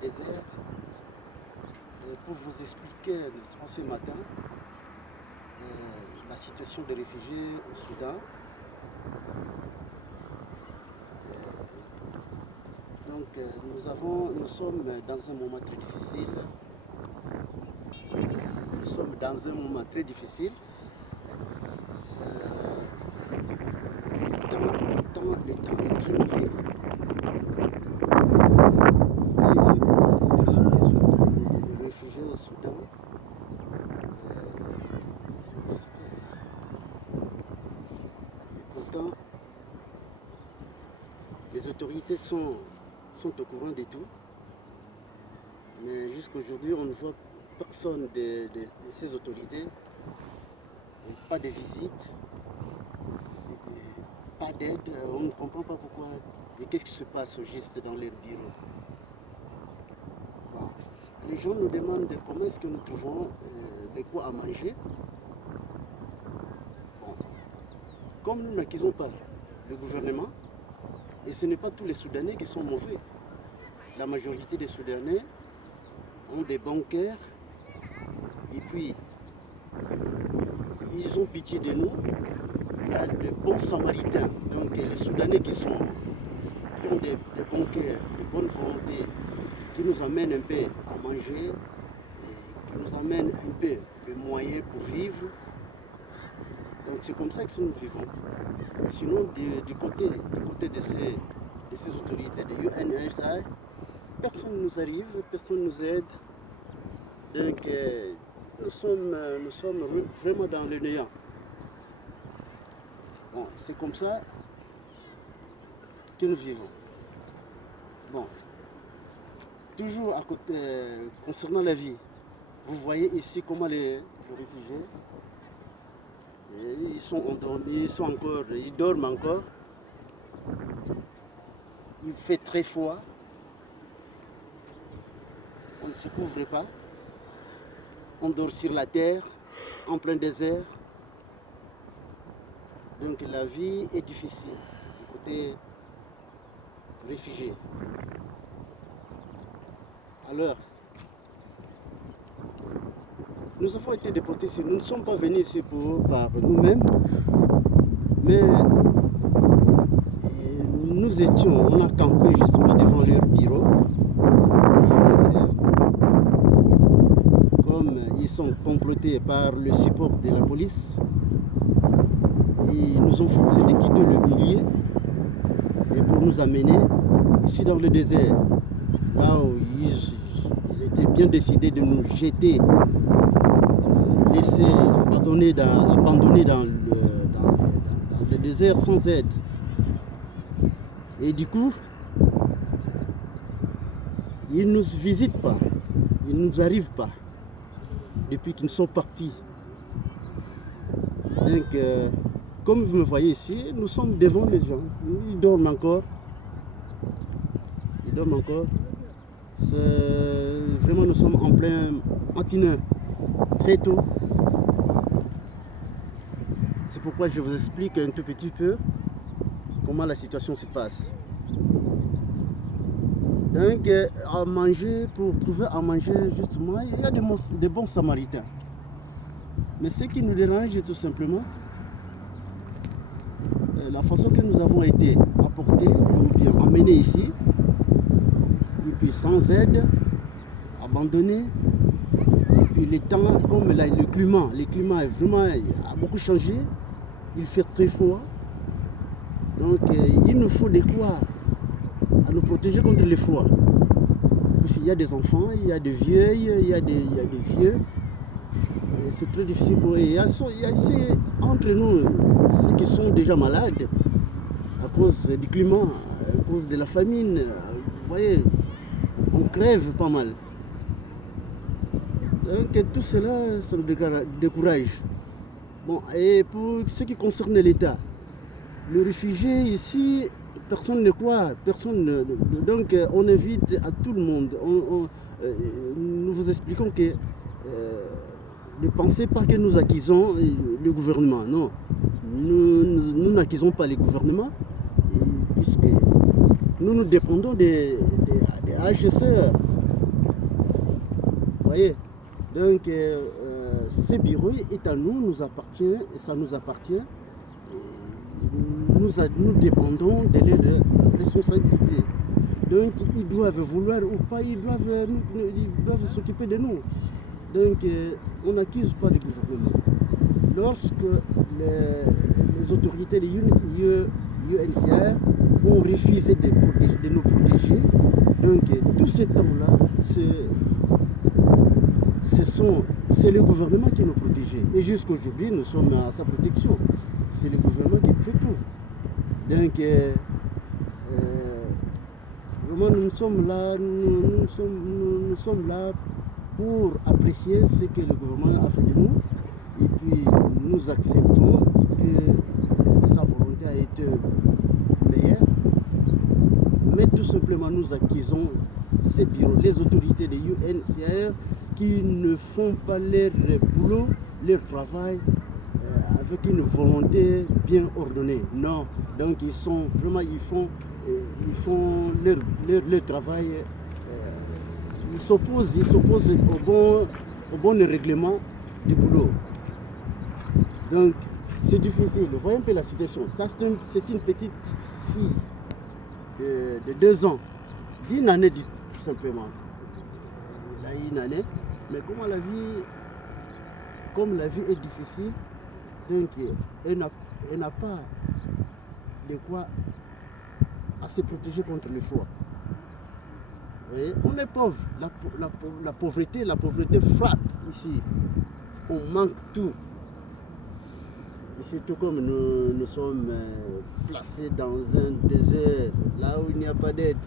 désert pour vous expliquer ce matin la situation des réfugiés au Soudan. Nous sommes dans un moment très difficile. Nous sommes dans un moment très difficile. Le temps est très mauvais. La situation des réfugiés au Soudan se passe. Et pourtant, les autorités sont au courant de tout. Mais jusqu'à aujourd'hui, on ne voit personne de ces autorités, pas de visite, pas d'aide. On ne comprend pas pourquoi et qu'est-ce qui se passe au juste dans leur bureau. Bon. Les gens nous demandent comment est-ce que nous trouvons de quoi à manger. Bon. Comme nous n'acquisons pas le gouvernement, et ce n'est pas tous les Soudanais qui sont mauvais. La majorité des Soudanais ont des banquiers et puis ils ont pitié de nous. Il y a de bons samaritains, donc les Soudanais qui ont des banquiers de bonne volonté, qui nous amènent un peu à manger, et qui nous amènent un peu de moyens pour vivre. Donc c'est comme ça que nous vivons. Sinon, du côté de ces autorités, de UNHCR, personne ne nous arrive, personne ne nous aide. Donc nous sommes vraiment dans le néant. Bon, c'est comme ça que nous vivons. Bon, toujours à côté, concernant la vie, vous voyez ici comment les réfugiés, ils sont endormis, ils dorment encore. Il fait très froid. On ne se couvre pas. On dort sur la terre, en plein désert. Donc la vie est difficile du côté réfugié. Alors, nous avons été déportés ici. Nous ne sommes pas venus ici par nous-mêmes, mais on a campé justement devant leur bureau. Comme ils sont complotés par le support de la police, ils nous ont forcé de quitter le milieu et pour nous amener ici dans le désert, là où ils étaient bien décidés de nous jeter, laisser abandonner dans le désert sans aide. Et du coup, ils ne nous visitent pas, ils ne nous arrivent pas depuis qu'ils sont partis. Donc, comme vous me voyez ici, nous sommes devant les gens. Ils dorment encore. Ils dorment encore. Vraiment, nous sommes en plein matin, très tôt. C'est pourquoi je vous explique un tout petit peu comment la situation se passe. Donc, à manger, pour trouver à manger, justement, il y a des bons samaritains. Mais ce qui nous dérange, tout simplement, la façon que nous avons été apportés, ou bien emmenés ici, et puis sans aide, abandonnés, et puis le temps, comme là, le climat est vraiment, a beaucoup changé, il fait très froid, donc il nous faut de quoi à nous protéger contre le froid. Il y a des enfants, il y a des vieux, il y a des vieux. C'est très difficile pour eux. Il y a ici, entre nous, ceux qui sont déjà malades à cause du climat, à cause de la famine. Vous voyez, on crève pas mal. Donc tout cela, ça nous décourage. Bon, et pour ce qui concerne l'État, le réfugié ici, personne ne croit, donc on invite à tout le monde. Nous vous expliquons que ne pensez pas que nous acquisons le gouvernement. Non, nous n'acquisons pas le gouvernement, puisque nous dépendons des HCR. voyez? Donc, ce bureau est à nous, nous appartient, et ça nous appartient. Nous dépendons de leurs responsabilités. Donc, ils doivent vouloir ou pas, ils doivent s'occuper de nous. Donc, on n'accuse pas le gouvernement. Lorsque les autorités de UNHCR ont refusé de nous protéger, donc tout ce temps-là, c'est le gouvernement qui nous protégeait. Et jusqu'aujourd'hui, nous sommes à sa protection. C'est le gouvernement qui fait tout. Donc, vraiment, nous sommes là pour apprécier ce que le gouvernement a fait de nous. Et puis, nous acceptons que sa volonté a été meilleure. Mais tout simplement, nous accusons ces bureaux, les autorités de UNHCR qui ne font pas leur boulot, leur travail avec une volonté bien ordonnée. Non, donc ils font leur travail. Ils s'opposent au bon règlement du boulot. Donc c'est difficile. Vous voyez un peu la situation. Ça, c'est une petite fille de 2 ans, d'une année tout simplement. Elle a une année, mais comme la vie est difficile, donc elle n'a pas de quoi à se protéger contre le froid. Et on est pauvre, la pauvreté frappe ici, on manque tout. Et surtout comme nous sommes placés dans un désert, là où il n'y a pas d'aide.